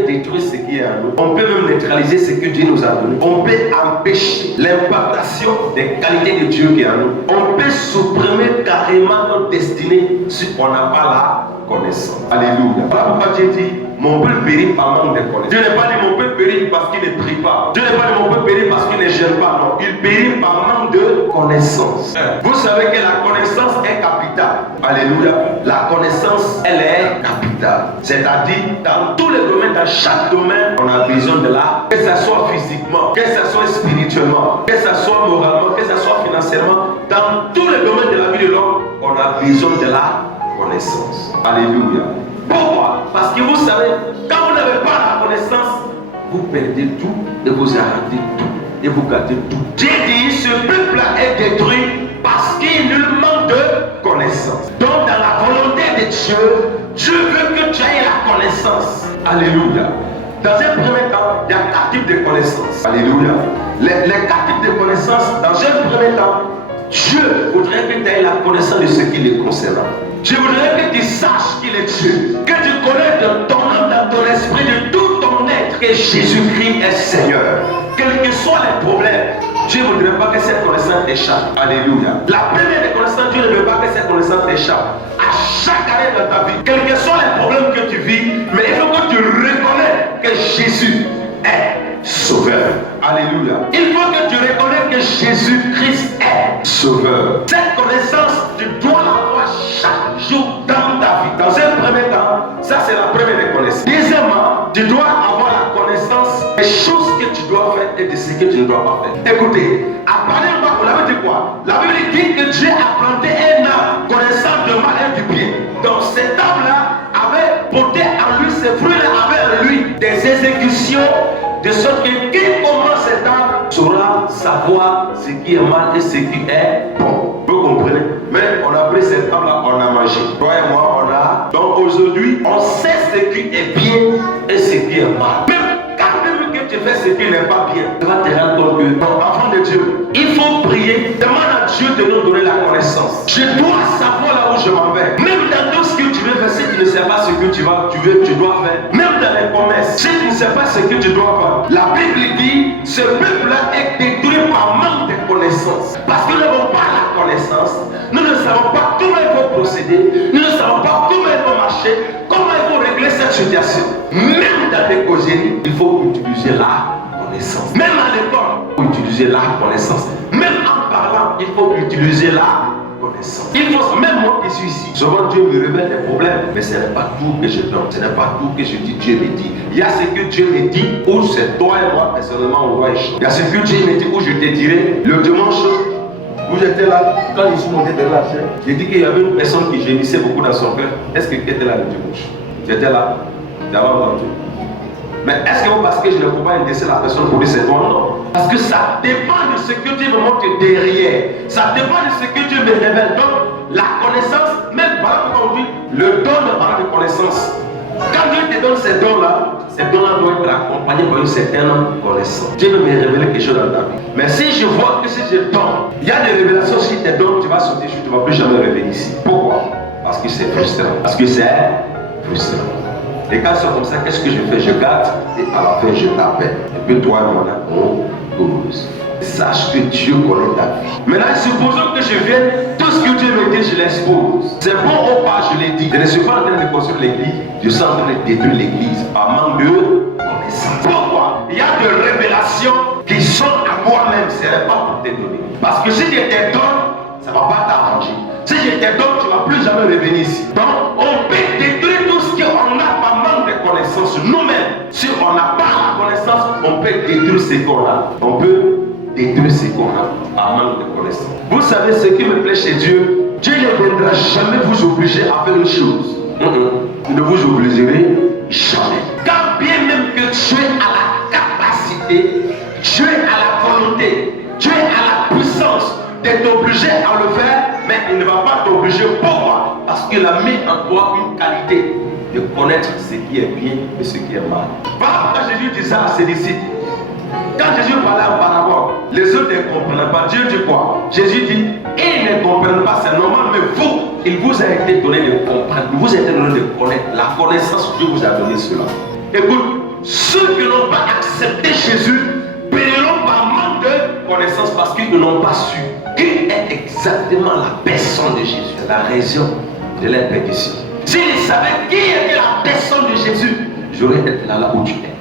peut détruire ce qui est à nous. On peut même neutraliser ce que Dieu nous a donné. On peut empêcher l'implantation des qualités de Dieu qui est à nous. On peut supprimer carrément notre destinée si on n'a pas la connaissance. Alléluia. Voilà pourquoi Dieu dit mon peuple périt par manque de connaissance. Dieu n'est pas dit mon peuple périt parce qu'il ne prie pas. Dieu n'est pas dit mon peuple périt parce qu'il ne gêne pas. Non, il périt par manque de connaissance. Vous savez que la connaissance est capitale. Alléluia. La connaissance, elle est capitale. C'est-à-dire, dans tous les domaines, dans chaque domaine, on a besoin de la, que ce soit physiquement, que ce soit spirituellement, que ce soit moralement, que ce soit financièrement, dans tous les domaines de la vie de l'homme, on a besoin de la connaissance. Alléluia. Pourquoi? Parce que vous savez, quand vous n'avez pas la connaissance, vous perdez tout et vous arrêtez tout et vous gardez tout. Dieu dit, ce peuple-là est détruit parce qu'il lui manque de connaissance. Donc dans la volonté de Dieu, Dieu veut que tu aies la connaissance. Alléluia. Dans un premier temps, il y a 4 types de connaissances. Alléluia. Les 4 types de connaissances, dans un premier temps, Dieu voudrait que tu aies la connaissance de ce qui les concerne. Je voudrais que tu saches qu'il est Dieu. Que tu connais de ton âme, dans ton esprit, de tout ton être, que Jésus-Christ est Seigneur. Quels que soient les problèmes, Dieu ne voudrait pas que cette connaissance t'échappe. Alléluia. La première des connaissances, Dieu ne veut pas que cette connaissance t'échappe. À chaque année dans ta vie, quels que soient les problèmes que tu vis, mais il faut que tu reconnais que Jésus est Sauveur. Alléluia. Il faut que tu reconnaisses que Jésus-Christ est Sauveur. Cette connaissance, tu dois l'avoir chaque jour dans ta vie. Dans un premier temps, ça c'est la première des connaissances. Deuxièmement, tu dois avoir la connaissance des choses que tu dois faire et de ce que tu ne dois pas faire. Écoutez, à parler de quoi, on avait dit quoi? La Bible dit que Dieu a planté un arbre connaissant du mal et du bien. Donc cet arbre-là avait porté en lui, ses fruits-là avaient en lui des exécutions. De sorte que qui commence cet arbre saura savoir ce qui est mal et ce qui est bon. Vous comprenez? Mais on a pris cet arbre-là, on a mangé. Toi et moi, on a. Donc aujourd'hui, on sait ce qui est bien et ce qui est mal. Même quand même que tu fais ce qui n'est pas bien, tu vas te rendre compte que, donc, enfant de Dieu, il faut prier. Demande à Dieu de nous donner la connaissance. Je dois savoir là où je m'en vais. Même dans tout ce que tu veux faire, si tu ne sais pas ce que tu dois faire. Même dans les promesses, si tu ne sais pas ce que tu dois faire. La Bible dit, ce peuple-là est détruit par manque de connaissance. Parce que nous n'avons pas la connaissance. Nous ne savons pas comment il faut procéder. Nous ne savons pas comment il faut marcher. Comment il faut régler cette situation. Même dans les causeries, il faut utiliser la connaissance. Même à l'école, il faut utiliser la connaissance. Même en parlant, il faut utiliser la connaissance. Il faut, même moi qui suis ici, souvent Dieu me révèle des problèmes, mais ce n'est pas tout que je donne, ce n'est pas tout que je dis, Dieu me dit. Il y a ce que Dieu me dit, où c'est toi et moi personnellement on doit échanger. Il y a ce que Dieu me dit, où je te dirai, le dimanche, où j'étais là, quand je suis monté de la chaîne, j'ai dit qu'il y avait une personne qui gémissait beaucoup dans son cœur. Est-ce que tu étais là le dimanche? J'étais là, j'avais entendu. Mais est-ce que parce que je ne peux pas intéresser la personne pour dire c'est toi? Non. Parce que ça dépend de ce que Dieu me montre derrière. Ça dépend de ce que Dieu me révèle. Donc, la connaissance, même voilà pourquoi on dit le don de parole de connaissance. Quand Dieu te donne ces dons-là doivent être accompagnés par une certaine connaissance. Dieu veut me révéler quelque chose dans ta vie. Mais si je vois que si je donne, il y a des révélations, si tu donnes, tu vas sauter, tu ne vas plus jamais revenir ici. Pourquoi? Parce que c'est frustrant. Parce que c'est frustrant. Et quand c'est comme ça, qu'est-ce que je fais? Je garde et à la fin je t'appelle. Et puis toi, on cause. Sache que Dieu connaît ta vie. Maintenant, supposons que je vienne, tout ce que Dieu me dit, je l'expose. C'est bon ou pas, je l'ai dit. Je ne suis pas en train de construire l'église, je suis en train de détruire l'église par manque de connaissance. Pourquoi? Il y a des révélations qui sont à moi-même, ce n'est pas pour te donner. Parce que si je te donne, ça ne va pas t'arranger. Si je te donne, tu ne vas plus jamais revenir ici. Donc, on peut détruire tout ce qu'on a par manque de connaissance nous-mêmes. Si on n'a pas la connaissance, on peut détruire ce qu'on a. On peut détruire ce qu'on a par manque de connaissance. Vous savez ce qui me plaît chez Dieu? Dieu ne viendra jamais vous obliger à faire une chose. Vous ne vous obligerez jamais. Quand bien même que Dieu a la capacité, Dieu a la volonté, Dieu a la puissance de t'obliger à le faire, mais il ne va pas t'obliger. Pourquoi? Parce qu'il a mis en toi une qualité de connaître ce qui est bien et ce qui est mal. Quand Jésus disait à ses disciples, quand Jésus parlait en parabole, les autres ne comprenaient pas. Dieu dit quoi? Jésus dit, ils ne comprennent pas, c'est normal, mais vous, il vous a été donné de comprendre, il vous a été donné de connaître. La connaissance, Dieu vous a donné cela. Écoute, ceux qui n'ont pas accepté Jésus périront par manque de connaissance parce qu'ils n'ont pas su qui est exactement la personne de Jésus. C'est la raison de leur perdition. S'ils savaient qui était la personne de Jésus, j'aurais été là où tu es.